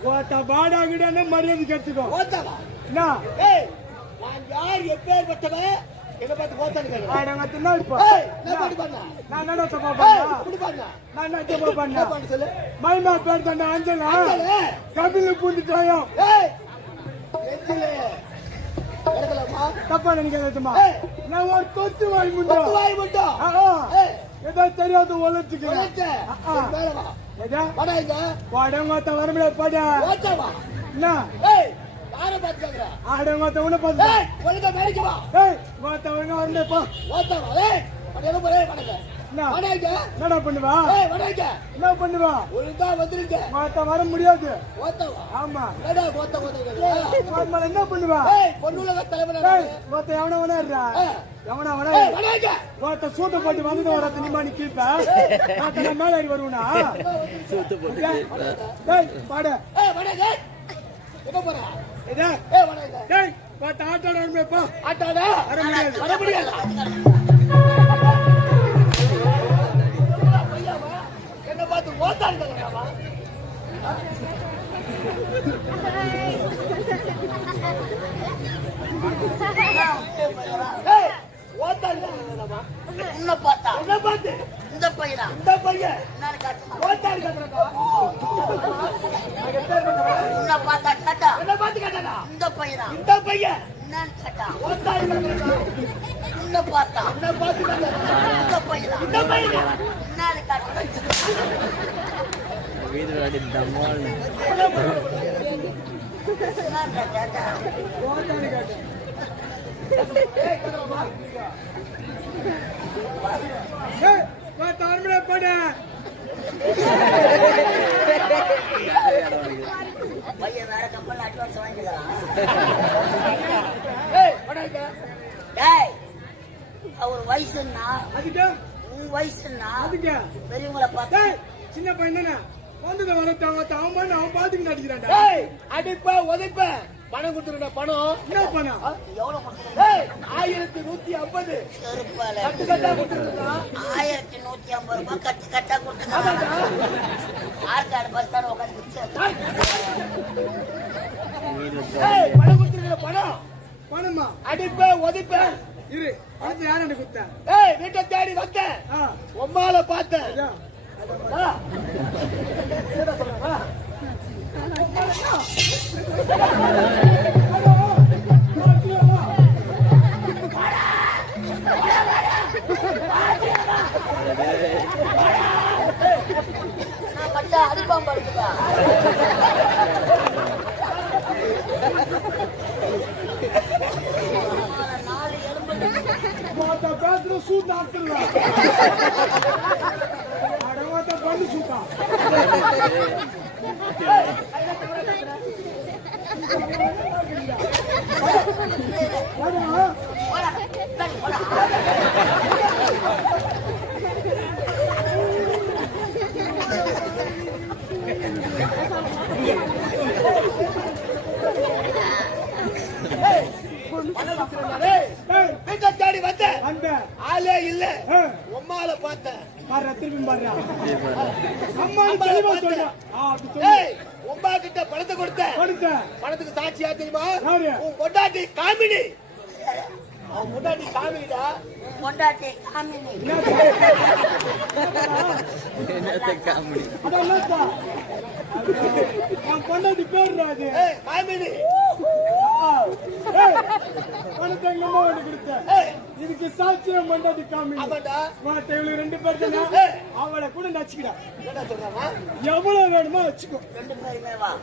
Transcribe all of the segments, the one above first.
பண்ண ஓத்த பாடா கிடன்னு மரியாதை கெடுத்துக்கோ ஓத்தாவா என்ன? ஏய் நான் யார் எப்பேற்பட்டவன் என்ன பார்த்து ஓத்தான்னு கேட்கிறேன் ஆடங்க தின்னா இப்போ. என்ன? பாட்டு பண்ண? நான் என்ன தப்பா பண்ணா? இப்படி பண்ண? நான் என்ன தப்பா பண்ணா? பாட்டு சொல்லு? மைமா பேர் அஞ்சலு. கபில் ஏய் தப்பா. நான் ஒரு தொத்து வாய் வாய் ஆ, ஆ. ஏதோ தெரியாது உழைச்ச ஆ. மேல வா ஏதா வாடா இங்க வாடங்கோத்த வரமில்ல பாடா ஓத்தாவா என்ன ஆடங்கோத்த உன்ன பார்த்து ஒழுங்கா மேடிக்கு வா ஏய் கோத்த ஒழுங்கா வரல போ. ஓத்தாவா ஏய் என்ன போறே இங்க. என்னடா பண்ணுவா? என்ன பண்ணுவா? ஒழுங்கா வந்துருங்க கோத்த வர முடியாது. ஆமா. என்ன பண்ணுவா? பொண்ணுலக தலைவனா கோத்த எவன வனறா எவன இங்க கோத்த சூட்ட போட்டு வந்து வர தினிமா நீ நான் மேல ஏறி வருவனா? பாடு. ஏய் வாடா இங்க எங்க போற? ஏய் ஆட்டோட ஆட்டாடா? வர முடியாது. ஏய் பார்த்தா என்ன பார்த்து இந்த பையனா இந்த பையன் என்னன்னு பார்த்தா கேட்டா என்ன பார்த்து இந்த பையனா இந்த பையன் என்னன்னு கேட்டா பார்த்தா என்ன பார்த்து இந்த பையனா இந்த என்னன்னு கேட்டா பையன் வேற கப்பல் அட்வான்ஸ் வாங்கிக்கலாம் டேய் அவர் வயசுன்னா அதுக்கு உன் வயசுன்னா அதுக்கு பெரியவங்களை பார்த்தா டேய் சின்ன பையன் தானே? வந்தத வரட்டாங்க அவன் பண்ண அவன் பாத்துக்கு நடிக்கிறான்டா. ஏய் அடிப்ப உதைப்ப. பணம் கொடுத்துருடா பணம். என்ன ஏய் ஆயிரத்தி நூத்தி ஐம்பது. கட்டு கட்டா கொடுத்துருக்கா ஆயிரத்தி நூத்தி ஐம்பது ரூபாய் கட்டு கட்டா கொடுத்துருக்காங்க ஆற்காடு பஸ் உட்காந்து பணம் கொடுத்துருக்க பணம். பணமா? அடிப்ப உதைப்ப இரு அது யாரண்ட குத்த? ஏய் வீட்டை தேடி வந்தேன். ஆ. உம்மால பார்த்தேன். பண்ணு சூட்டா அதான். போடா, பின்னாடி போடா. பணம் கொடுத்துருந்தா ஏய் ஏய், வீட்டை தேடி வந்தேன் அந்த ஆளே இல்ல உம்மால பார்த்தேன் பாரு திரும்பி பாரு அம்மா தெளிவா சொல்றா ஆ அப்படி சொல்லு ஏய் உம்மா கிட்ட பணத்தை கொடுத்தேன் கொடுத்த பணத்துக்கு சாட்சியா தெரியுமா? பொண்டாட்டி காமினி. அவன் பொண்டாட்டி காமினிடா. உன் பொண்டாட்டி காமினி. என்னத்தா? என் பொண்டாட்டி பேர் அது ஏய் காமினி. ஆ. ஏய், பணத்தை எங்க அம்மா வந்து கொடுத்த. ஏய். இதுக்கு சாட்சியம் பொண்டாட்டி காமி இவளுக்கு ரெண்டு பேர் தானே. அவளை கூட நச்சுக்கிடா. எவ்வளவு வேணுமோ வச்சுக்கோ.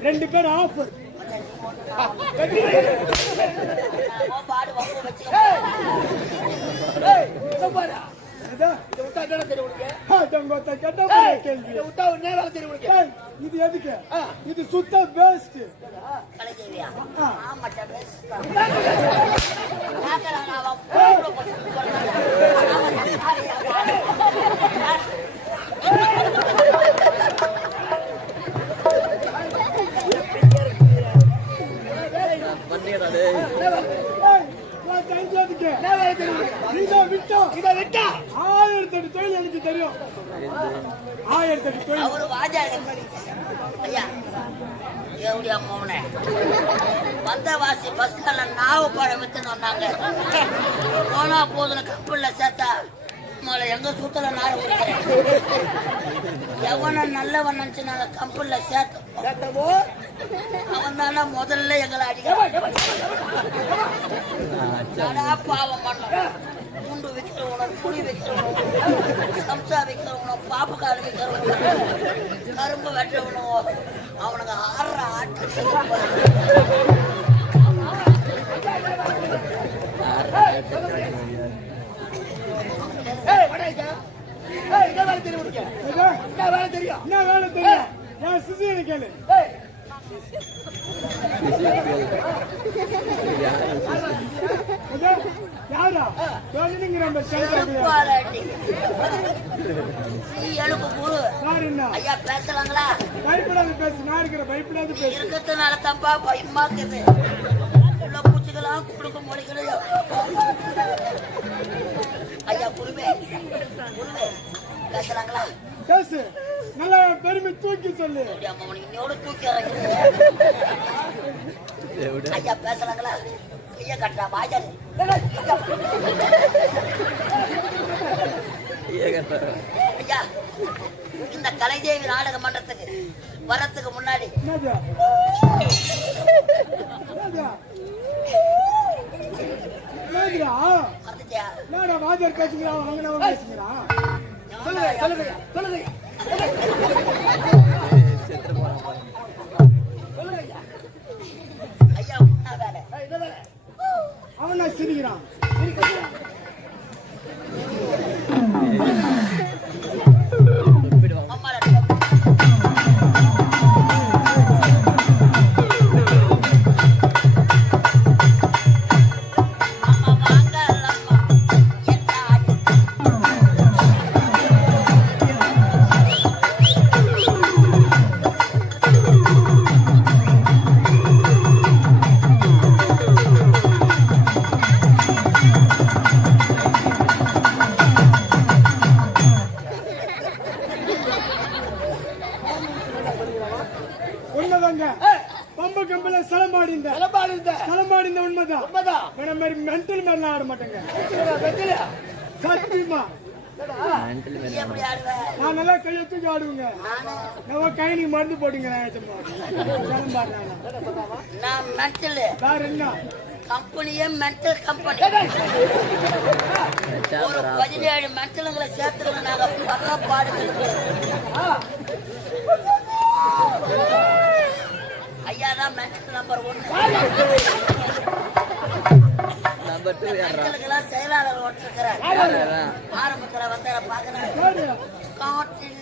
ரெண்டு பேரும் ஆஃபர் பாடு அதான் இதை விட்டா என்ன தெரியும் உனக்கு? தங்கத்தை கேட்ட கேள்வி. இதை விட்டா என்ன வேலை தெரியும் உனக்கு? இது எதுக்கு. இது சுத்த பேஸ்ட் கலைதேவியா ஐயா எப்படியா மோனே வந்த வாசி பஸ் ஸ்டாண்ட்ல நாவு பழம் வித்துன்னு வந்தாங்க. போனா போதுன்னு கப்பல்ல சேர்த்தா மலை எங்க சுத்தல குடிக்கிறேன். எவன நல்லவன் நினைச்சு நாங்க கப்பல்ல சேர்த்தோம். கேட்டவோ அவன் தானே முதல்ல எங்களை அடிக்கிறான். நாடா பாவம் பண்ணோம் முண்டு விற்கிறவனும் புளி விற்கிறவனும் சம்சா விற்கிறவனும் பாப்புக்கால் விற்கிறவனும் கரும்பு வெட்டுறவனும் அவனுக்கு ஆடுற ஆட்டு ஏய் வடாய்க்கா ஏய் இந்த வேலை தெரியும். என்ன வேலை தெரியும்? என் சிசியனை கேளு. யாரா சொல்லுங்கிற அந்த குரு ஐயா பேசலாங்களா பயப்படாது பேசு நான் இருக்கிற பயப்படாது பேசு இருக்கிறதுனால தப்பா பயமாக்குது உள்ள பூச்சிகளாம் கொடுக்க மொழிகளையும் ஐயா குருவே குருவே பேசலாங்களா பேசு நல்லா பெருமை தூக்கி சொல்லு. இன்னோட தூக்கி ஐயா பேசலாங்களா? ஐயா கட்டுறா வாஜாரு ஐயா இந்த கலைதேவி நாடக மன்றத்துக்கு வரத்துக்கு முன்னாடி வாஜர் பேசுகிறான் சொல்லுங்க சொல்லுங்க சொல்லுங்க ஐயா அவன் சிரிக்கிறான்? தெரியுமா? நான் நல்லா கையை தூக்கி ஆடுவேங்க நம்ம நான் மருந்து போடுங்க நான் மென்டல் வேற என்ன? கம்பெனியே மென்டல் கம்பெனி ஒரு பதினேழு மென்டலுங்களை சேர்த்துக்கணும் நாங்க பல பாடுகள் ஐயா தான் மென்டல் நம்பர் ஒன்று மென்டலுக்கெல்லாம் செயலாளர் ஒட்டிருக்கிறார் ஆரம்பத்துல வந்தார பாக்குறேன் யாரு? காட்டில்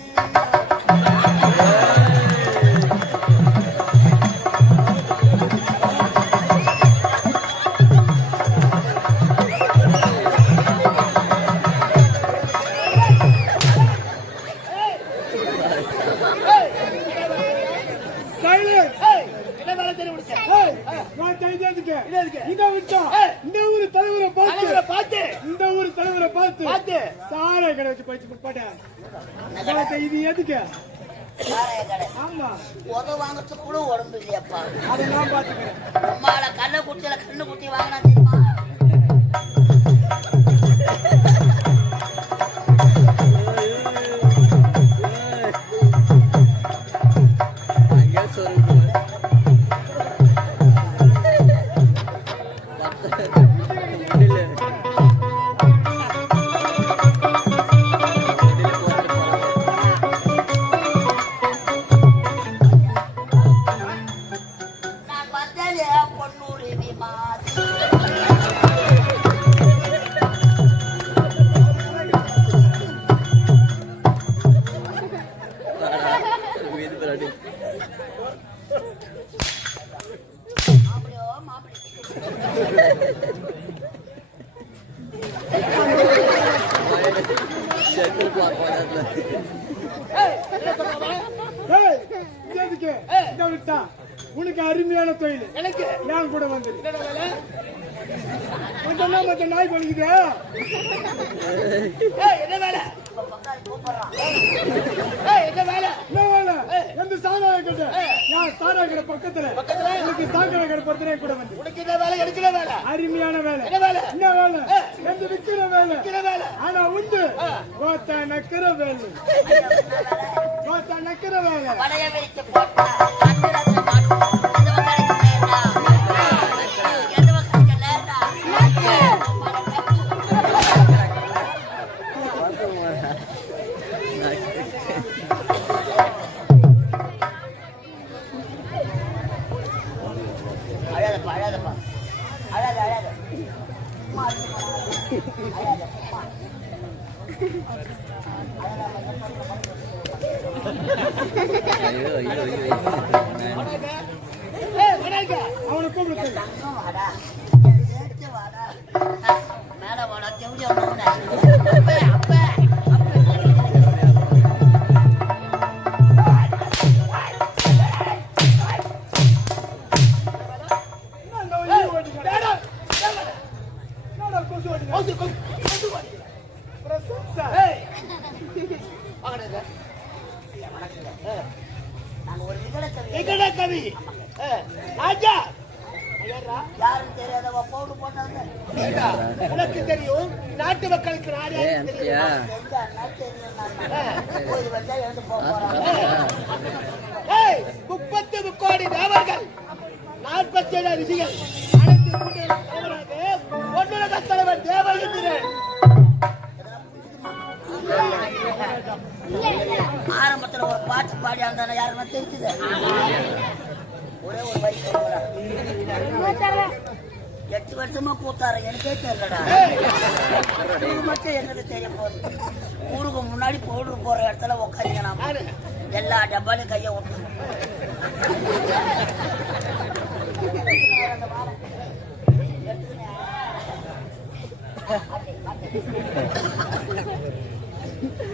விட்டா. உனக்கு அருமையான தொழில். எனக்கு. ஏன் கூட வந்து மத்த நாய் கொலிக்குது என்ன வேலை? எந்த சாதாரண கட்ட நான் சாரா கடை பக்கத்துல? பக்கத்துல? எனக்கு சாக்கடை கடை வந்து. உனக்கு என்ன வேலை? எனக்கு என்ன வேலை? அருமையான வேலை. என்ன வேலை? என்ன வேலை? எந்த விக்கிற வேலை? என்ன வேலை. ஆனா உண்டு. கோத்தா நக்கிற வேலை. கோத்தா நக்கிற வேலை அவனை கூப்பிட்டு தங்கம் வாடா என் எங்கடா கவி ராஜா. யாரும் தெரியாதவ பவுடு போட்டாங்க. உனக்கு தெரியும்? நாட்டு மக்களுக்கு யாருன்னு தெரியும்? முப்பத்தி முக்கோடி தேவர்கள். நாற்பத்தி ஏழு ரிஷிகள் அனைத்து தலைவராக தலைவர் தேவகிந்திரன் ஆரம்பத்துல ஒரு பாட்டு பாடி அந்த யாருன்னா தெரிஞ்சுது? ஒரே ஒரு வயசு எட்டு வருஷமா கூத்தாரு எனக்கே தெரியலடா. மட்டும் என்னது தெரிய போகுது ஊருக்கு முன்னாடி பவுடர் போற இடத்துல உட்காருங்க நாம. எல்லா டப்பாலையும் கையை விட்டு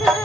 நான்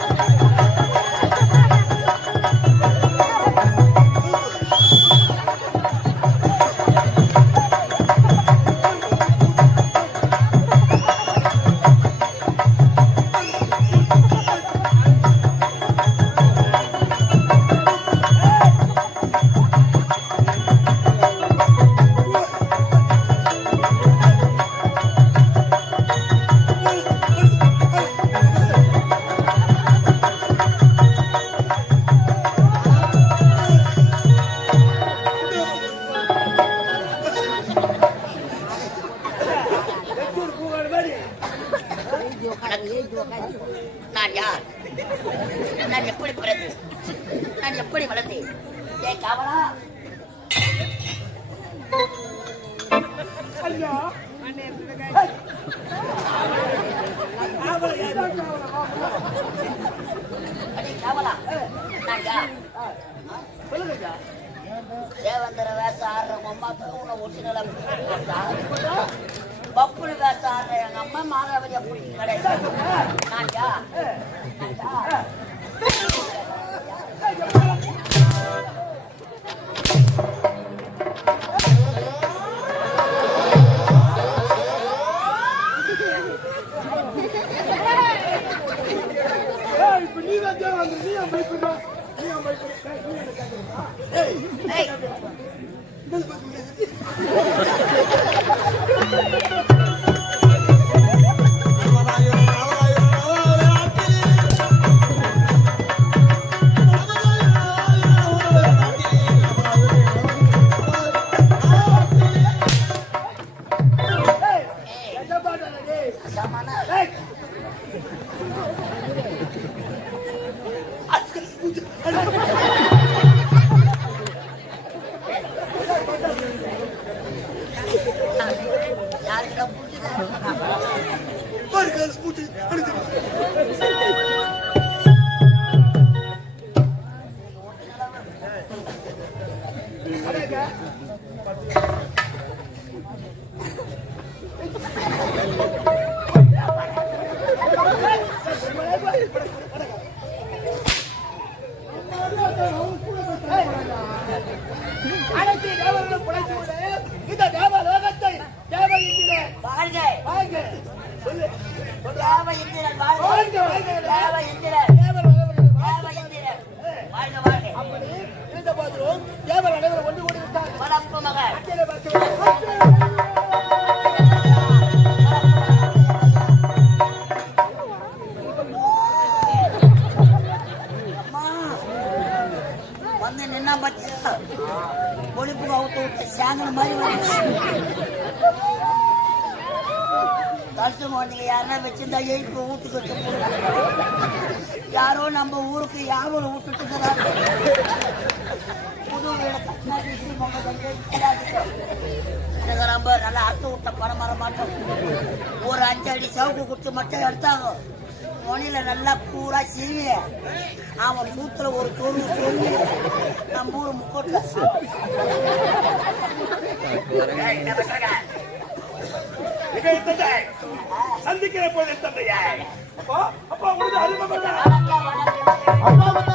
அம்மா மாதவதியை பிடிச்சி கிடையாது நான் கழுத்து யாருன்னா வச்சிருந்தா எழுப்பி வீட்டுக்கு வச்சு யாரோ நம்ம ஊருக்கு யாரும் விட்டுட்டு இருக்கிறாங்க. புது வீடு எனக்கு ரொம்ப நல்லா அறுத்து விட்ட பணம் வர மாட்டோம். ஒரு அஞ்சு அடி சவுக்கு குத்து மட்டும் எடுத்தாங்க. மொழியில நல்லா பூரா சீவி அவன் மூத்துல ஒரு சொரு சொல்லி நம்ம ஊர் முக்கோட்டில் சந்திக்கிற போது தந்தையா அப்பா அப்பா உங்களுக்கு அறிமுகப்பட்ட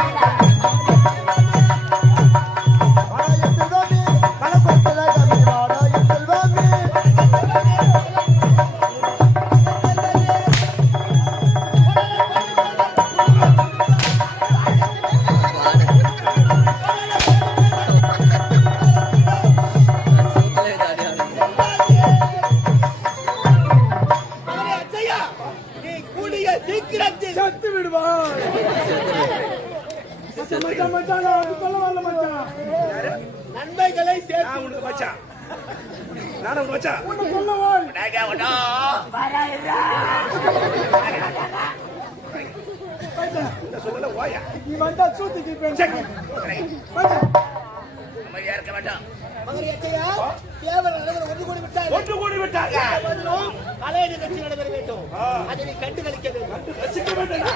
கூடிய சீக்கிரத்தில் சத்து விடுவான். மச்சான் மச்சான் சொல்ல வரல மச்சான். நன்மைகளை நான் சேர்த்து உனக்கு மச்சான். உனக்கு உன்னை சொல்லல ஓயா நீ வந்தா சூத்துக்கு போய் அமைதியா இருக்க வேண்டாம். ஒன்று கூடி விட்டார்கள். ஒன்று கூடி விட்டாங்க பதிலும் கலை நிகழ்ச்சி நடைபெற வேண்டும். ஆ. அதை நீ கண்டு கழிக்க வேண்டும். ரசிக்க வேண்டும்.